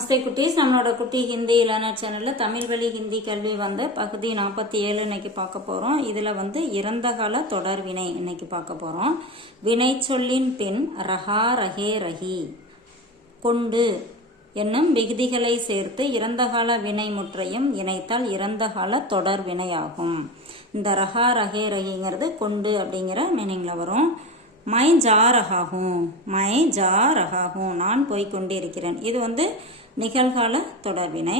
நமஸ்தே குட்டீஸ். நம்மளோட குட்டி ஹிந்தி லேர்னர் சேனல்ல தமிழ் வழி ஹிந்தி கல்வி வந்து பகுதி 47 இன்னைக்கு பார்க்க போறோம். இதுல வந்து இறந்த கால தொடர் வினை இன்னைக்கு பார்க்க போறோம். வினை சொல்லின் பின் ரஹா ரஹே ரஹி கொண்டு என்னும் விகுதிகளை சேர்த்து இறந்த கால வினை முற்றையும் இணைத்தால் இறந்த கால தொடர் வினையாகும். இந்த ரஹா ரஹே ரஹிங்கிறது கொண்டு அப்படிங்கிற மீனிங்ல வரும். மை ஜா ரஹாஹூம், மை ஜா ரஹாஹூம், நான் போய்கொண்டு இருக்கிறேன். இது வந்து நிகழ்கால தொடர்வினை.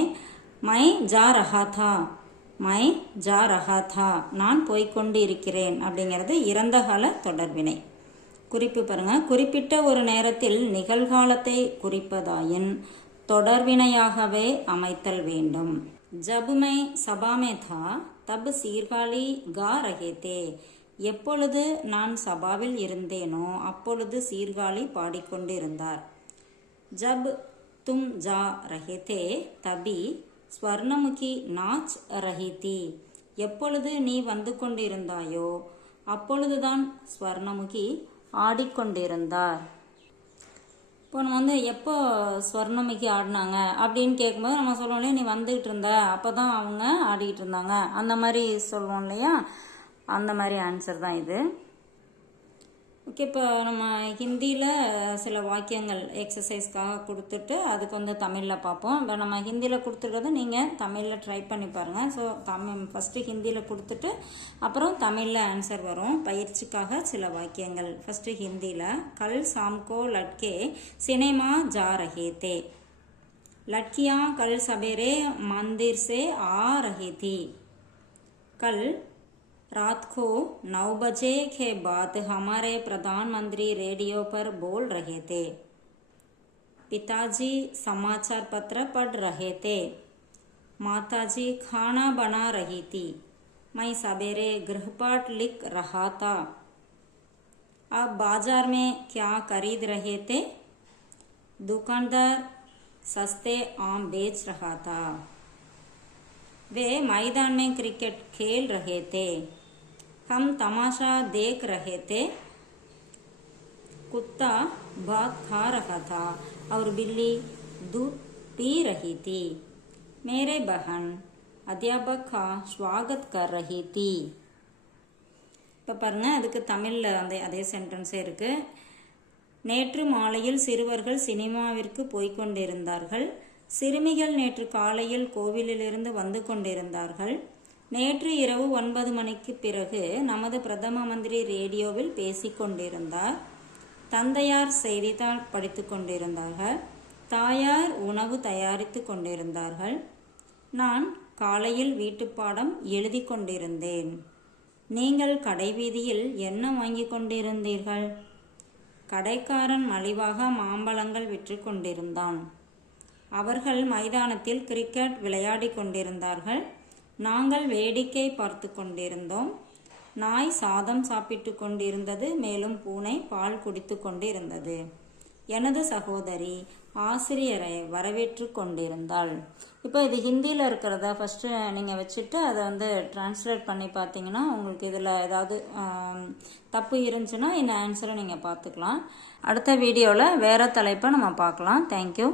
மை ஜா ரஹாதா, மை ஜா ரஹாதா, நான் போய்கொண்டு இருக்கிறேன் அப்படிங்கிறது இறந்த கால தொடர்வினை. குறிப்பு பாருங்க, குறிப்பிட்ட ஒரு நேரத்தில் நிகழ்காலத்தை குறிப்பதாயின் தொடர்வினையாகவே அமைத்தல் வேண்டும். ஜப் மை சபா மே தா தப் சீர்காழி கா ரஹே தே, எப்பொழுது நான் சபாவில் இருந்தேனோ அப்பொழுது சீர்காழி பாடிக்கொண்டு இருந்தார். ஜப் தும் ஜா ரஹே தே தபி ஸ்வர்ணமுகி நாச் ரஹி தி, எப்பொழுது நீ வந்து கொண்டிருந்தாயோ அப்பொழுதுதான் ஸ்வர்ணமுகி ஆடிக்கொண்டிருந்தார். இப்போ நம்ம வந்து எப்போ ஸ்வர்ணமுகி ஆடினாங்க அப்படின்னு கேட்கும்போது நம்ம சொல்லுவோம் இல்லையா, நீ வந்துகிட்டு இருந்த அப்போ தான் அவங்க ஆடிக்கிட்டு இருந்தாங்க, அந்த மாதிரி சொல்லுவோம் இல்லையா, அந்த மாதிரி ஆன்சர் தான் இது. ஓகே, இப்போ நம்ம ஹிந்தியில் சில வாக்கியங்கள் எக்ஸசைஸ்க்காக கொடுத்துட்டு அதுக்கு வந்து தமிழில் பார்ப்போம். இப்போ நம்ம ஹிந்தியில் கொடுத்துருக்கறது நீங்கள் தமிழில் ட்ரை பண்ணி பாருங்கள். ஸோ ஃபஸ்ட்டு ஹிந்தியில் கொடுத்துட்டு அப்புறம் தமிழில் ஆன்சர் வரும். பயிற்சிக்காக சில வாக்கியங்கள். ஃபஸ்ட்டு ஹிந்தியில், கல் சாம்கோ லட்கே சினிமா ஜா ரஹே தே, लड़कियां कल सवेरे मंदिर से आ रही थी. कल रात को 9 बजे के बाद हमारे प्रधानमंत्री रेडियो पर बोल रहे थे. पिताजी समाचार पत्र पढ़ रहे थे. माताजी खाना बना रही थी. मैं सवेरे गृहपाठ लिख रहा था. अब बाजार में क्या खरीद रहे थे? दुकानदार सस्ते आम बेच रहा था. वे मैदान में क्रिकेट खेल रहे थे. हम तमाशा देख रहे थे. कुत्ता भात खा रहा था और बिल्ली दूध पी रही थी. मेरे बहन अध्यापक का स्वागत कर रही थी. இப்போ பாருங்க, அதுக்கு தமிழில் அதே சென்டென்ஸே இருக்கு. நேற்று மாலையில் சிறுவர்கள் சினிமாவிற்கு போய்கொண்டிருந்தார்கள். சிறுமிகள் நேற்று காலையில் கோவிலிலிருந்து வந்து கொண்டிருந்தார்கள். நேற்று இரவு 9 மணிக்கு பிறகு நமது பிரதம மந்திரி ரேடியோவில் பேசிக்கொண்டிருந்தார். தந்தையார் செய்தித்தாள் படித்து கொண்டிருந்தார்கள். தாயார் உணவு தயாரித்து கொண்டிருந்தார்கள். நான் காலையில் வீட்டுப்பாடம் எழுதி கொண்டிருந்தேன். நீங்கள் கடைவீதியில் என்ன வாங்கி கொண்டிருந்தீர்கள்? கடைக்காரன் மலிவாக மாம்பழங்கள் விற்று கொண்டிருந்தான். அவர்கள் மைதானத்தில் கிரிக்கெட் விளையாடி கொண்டிருந்தார்கள். நாங்கள் வேடிக்கை பார்த்து கொண்டிருந்தோம். நாய் சாதம் சாப்பிட்டு கொண்டிருந்தது. மேலும் பூனை பால் குடித்து கொண்டிருந்தது. எனது சகோதரி ஆசிரியரை வரவேற்று கொண்டிருந்தாள். இப்போ இது ஹிந்தியில் இருக்கிறத ஃபஸ்ட்டு நீங்கள் வச்சுட்டு அதை வந்து டிரான்ஸ்லேட் பண்ணி பார்த்தீங்கன்னா உங்களுக்கு இதில் ஏதாவது தப்பு இருந்துச்சுன்னா இந்த ஆன்சரை நீங்கள் பார்த்துக்கலாம். அடுத்த வீடியோவில் வேறு தலைப்பை நம்ம பார்க்கலாம். தேங்க்யூ.